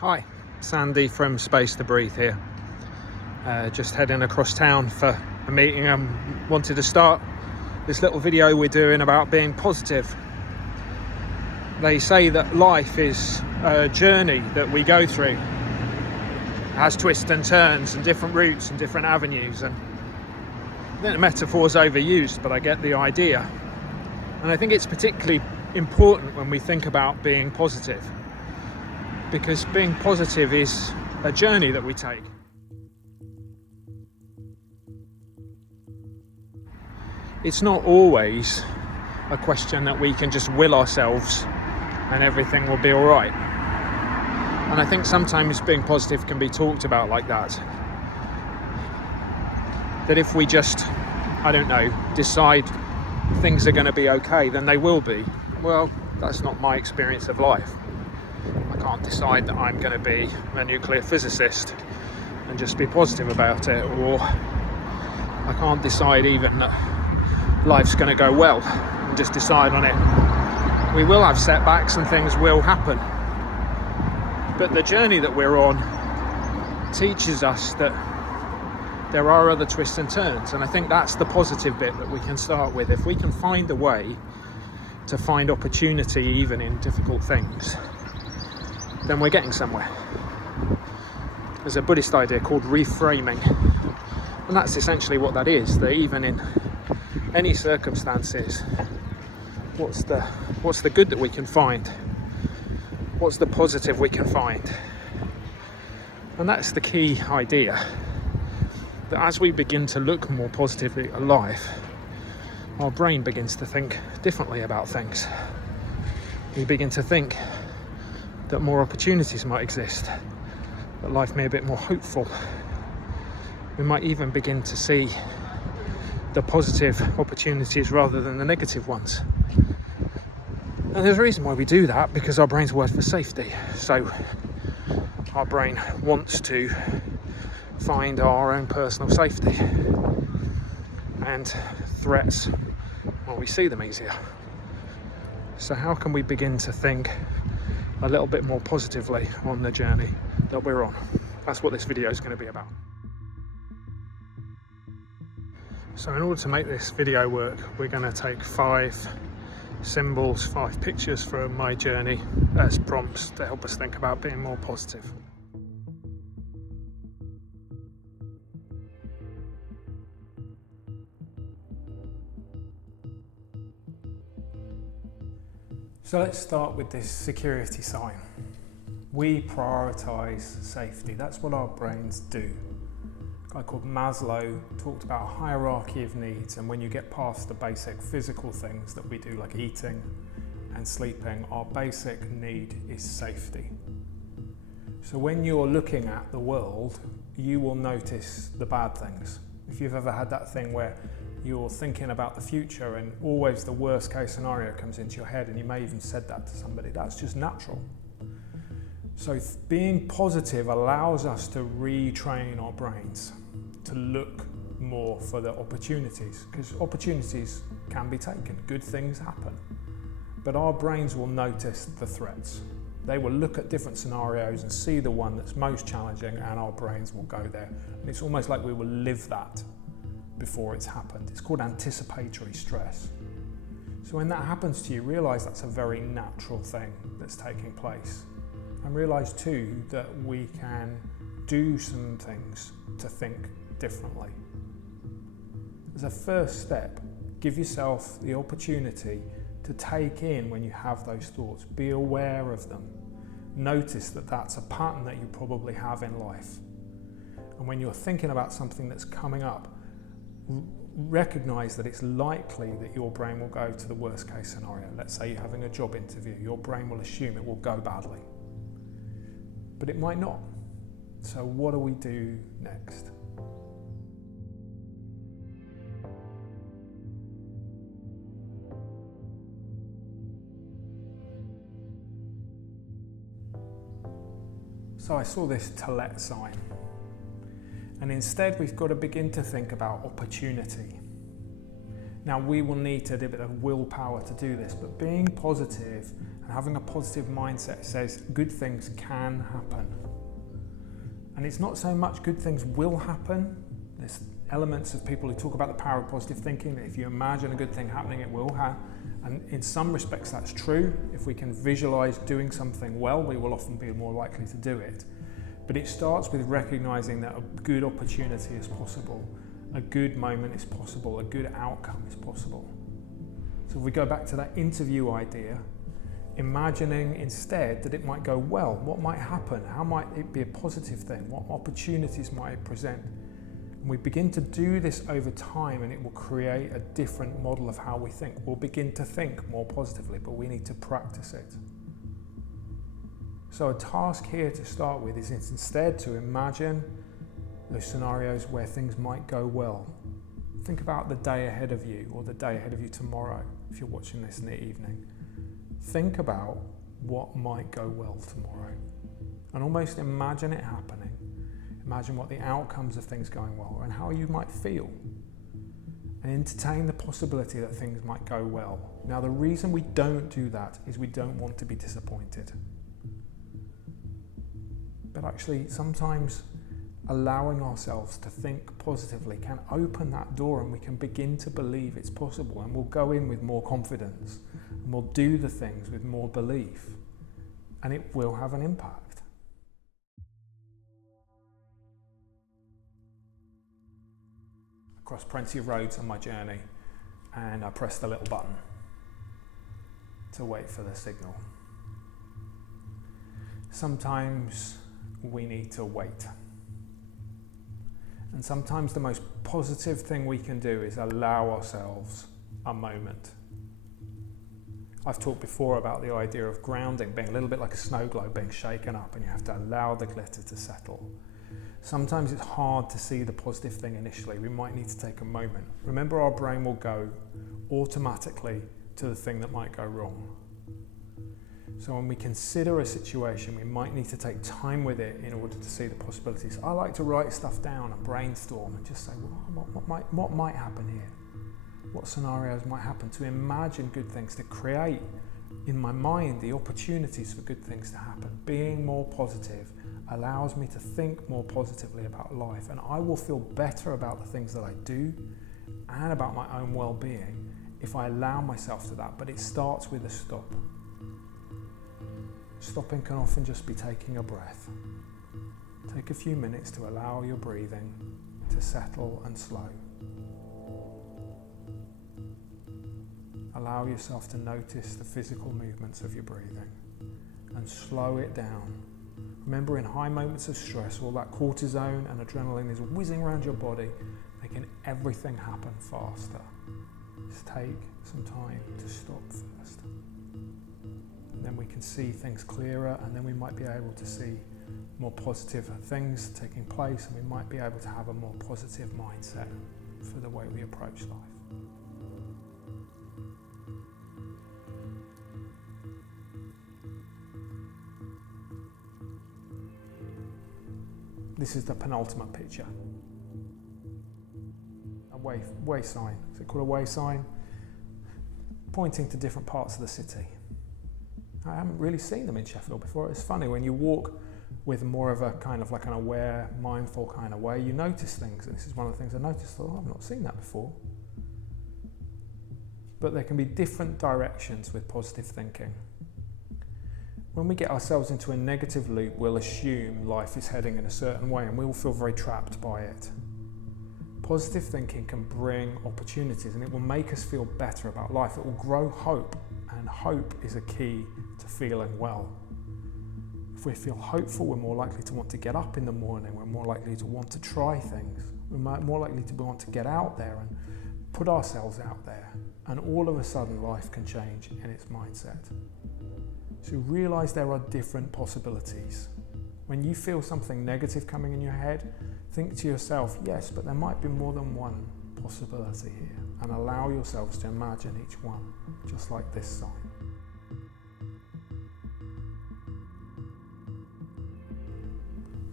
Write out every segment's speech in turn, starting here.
Hi, Sandy from Space to Breathe here. Just heading across town for a meeting. I wanted to start this little video we're doing about being positive. They say that life is a journey that we go through. It has twists and turns and different routes and different avenues, and I think the metaphor's overused, but I get the idea. And I think it's particularly important when we think about being positive, because being positive is a journey that we take. It's not always a question that we can just will ourselves and everything will be all right. And I think sometimes being positive can be talked about like that. That if we just, decide things are going to be okay, then they will be. Well, that's not my experience of life. I can't decide that I'm going to be a nuclear physicist and just be positive about it, or I can't decide even that life's going to go well and just decide on it. We will have setbacks and things will happen, but the journey that we're on teaches us that there are other twists and turns, and I think that's the positive bit that we can start with. If we can find a way to find opportunity even in difficult things, then we're getting somewhere. There's a Buddhist idea called reframing, and that's essentially what that is, that even in any circumstances, what's the good that we can find? What's the positive we can find? And that's the key idea, that as we begin to look more positively at life, our brain begins to think differently about things. We begin to think that more opportunities might exist, that life may be a bit more hopeful. We might even begin to see the positive opportunities rather than the negative ones. And there's a reason why we do that, because our brain's wired for safety. So our brain wants to find our own personal safety, and threats, well, we see them easier. So how can we begin to think a little bit more positively on the journey that we're on? That's what this video is going to be about. So in order to make this video work, we're going to take 5 symbols, 5 pictures from my journey as prompts to help us think about being more positive. So let's start with this security sign. We prioritise safety. That's what our brains do. A guy called Maslow talked about a hierarchy of needs, and when you get past the basic physical things that we do, like eating and sleeping, our basic need is safety. So when you're looking at the world, you will notice the bad things. If you've ever had that thing where you're thinking about the future and always the worst case scenario comes into your head, and you may even said that to somebody, that's just natural. So being positive allows us to retrain our brains to look more for the opportunities, because opportunities can be taken, good things happen, but our brains will notice the threats. They will look at different scenarios and see the one that's most challenging, and our brains will go there. And it's almost like we will live that before it's happened. It's called anticipatory stress. So when that happens to you, realize that's a very natural thing that's taking place. And realize too that we can do some things to think differently. As a first step, give yourself the opportunity to take in when you have those thoughts. Be aware of them. Notice that that's a pattern that you probably have in life. And when you're thinking about something that's coming up, recognize that it's likely that your brain will go to the worst case scenario. Let's say you're having a job interview, your brain will assume it will go badly, but it might not. So what do we do next? So I saw this to let sign. And instead, we've got to begin to think about opportunity. Now, we will need a bit of willpower to do this, but being positive And having a positive mindset says good things can happen. And it's not so much good things will happen. There's elements of people who talk about the power of positive thinking, that if you imagine a good thing happening, it will happen. And in some respects that's true. If we can visualize doing something well, we will often be more likely to do it. But it starts with recognizing that a good opportunity is possible, a good moment is possible, a good outcome is possible. So if we go back to that interview idea, imagining instead that it might go well, what might happen, how might it be a positive thing, what opportunities might it present. And we begin to do this over time, and it will create a different model of how we think. We'll begin to think more positively, but we need to practice it. So a task here to start with is instead to imagine those scenarios where things might go well. Think about the day ahead of you, or the day ahead of you tomorrow, if you're watching this in the evening. Think about what might go well tomorrow, and almost imagine it happening. Imagine what the outcomes of things going well are and how you might feel. And entertain the possibility that things might go well. Now, the reason we don't do that is we don't want to be disappointed. But actually, sometimes allowing ourselves to think positively can open that door, and we can begin to believe it's possible, and we'll go in with more confidence, and we'll do the things with more belief, and it will have an impact. I crossed plenty of roads on my journey, and I pressed the little button to wait for the signal. Sometimes we need to wait. And sometimes the most positive thing we can do is allow ourselves a moment. I've talked before about the idea of grounding being a little bit like a snow globe being shaken up, and you have to allow the glitter to settle. Sometimes it's hard to see the positive thing initially. We might need to take a moment. Remember, our brain will go automatically to the thing that might go wrong. So when we consider a situation, we might need to take time with it in order to see the possibilities. I like to write stuff down and brainstorm and just say, well, what might happen here? What scenarios might happen? To imagine good things, to create in my mind the opportunities for good things to happen. Being more positive allows me to think more positively about life, and I will feel better about the things that I do and about my own well-being if I allow myself to that. But it starts with a stop. Stopping can often just be taking a breath. Take a few minutes to allow your breathing to settle and slow. Allow yourself to notice the physical movements of your breathing and slow it down. Remember, in high moments of stress, all that cortisone and adrenaline is whizzing around your body, making everything happen faster. Just take some time to stop first. And then we can see things clearer, and then we might be able to see more positive things taking place, and we might be able to have a more positive mindset for the way we approach life. This is the penultimate picture. A way sign. Is it called a way sign? Pointing to different parts of the city. I haven't really seen them in Sheffield before. It's funny, when you walk with more of a kind of like an aware, mindful kind of way, you notice things. And this is one of the things I noticed. Oh, I've not seen that before. But there can be different directions with positive thinking. When we get ourselves into a negative loop, we'll assume life is heading in a certain way, and we will feel very trapped by it. Positive thinking can bring opportunities, and it will make us feel better about life. It will grow hope, and hope is a key to feeling well. If we feel hopeful, we're more likely to want to get up in the morning, we're more likely to want to try things, we're more likely to want to get out there and put ourselves out there, and all of a sudden life can change in its mindset. So realize there are different possibilities. When you feel something negative coming in your head, think to yourself, yes, but there might be more than one possibility here, and allow yourselves to imagine each one, just like this sign.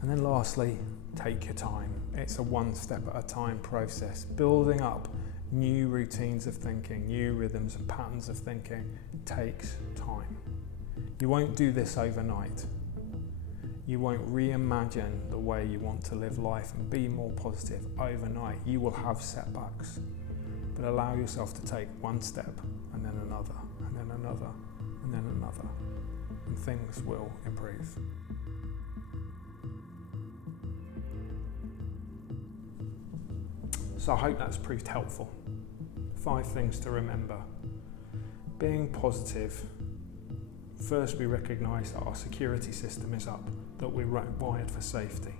And then lastly, take your time. It's a one step at a time process. Building up new routines of thinking, new rhythms and patterns of thinking takes time. You won't do this overnight. You won't reimagine the way you want to live life and be more positive overnight. You will have setbacks, but allow yourself to take one step and then another, and then another, and then another, and things will improve. So I hope that's proved helpful. 5 things to remember. Being positive. First, we recognise that our security system is up, that we're wired for safety.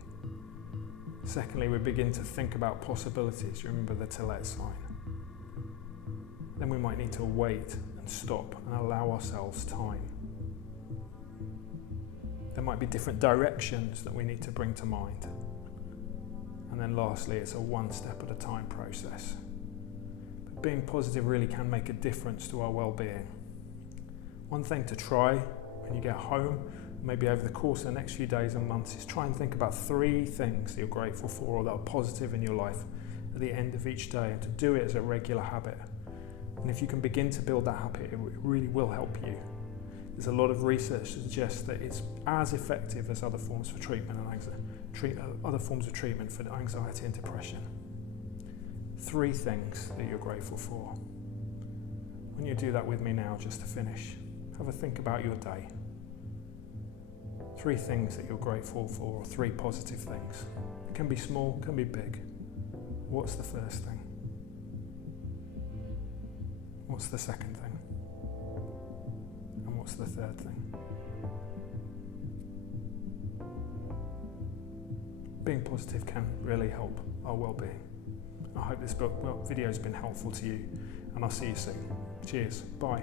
Secondly, we begin to think about possibilities. Remember the to let sign. Then we might need to wait and stop and allow ourselves time. There might be different directions that we need to bring to mind. And then lastly, it's a one step at a time process. But being positive really can make a difference to our well-being. One thing to try when you get home, maybe over the course of the next few days and months, is try and think about 3 things that you're grateful for or that are positive in your life at the end of each day, and to do it as a regular habit. And if you can begin to build that habit, it really will help you. There's a lot of research that suggests that it's as effective as other forms of treatment and other forms of treatment for anxiety and depression. 3 things that you're grateful for. When you do that with me now, just to finish, have a think about your day. 3 things that you're grateful for, or 3 positive things. It can be small, it can be big. What's the first thing? What's the second thing? And what's the third thing? Being positive can really help our well-being. I hope this video has been helpful to you, and I'll see you soon. Cheers. Bye.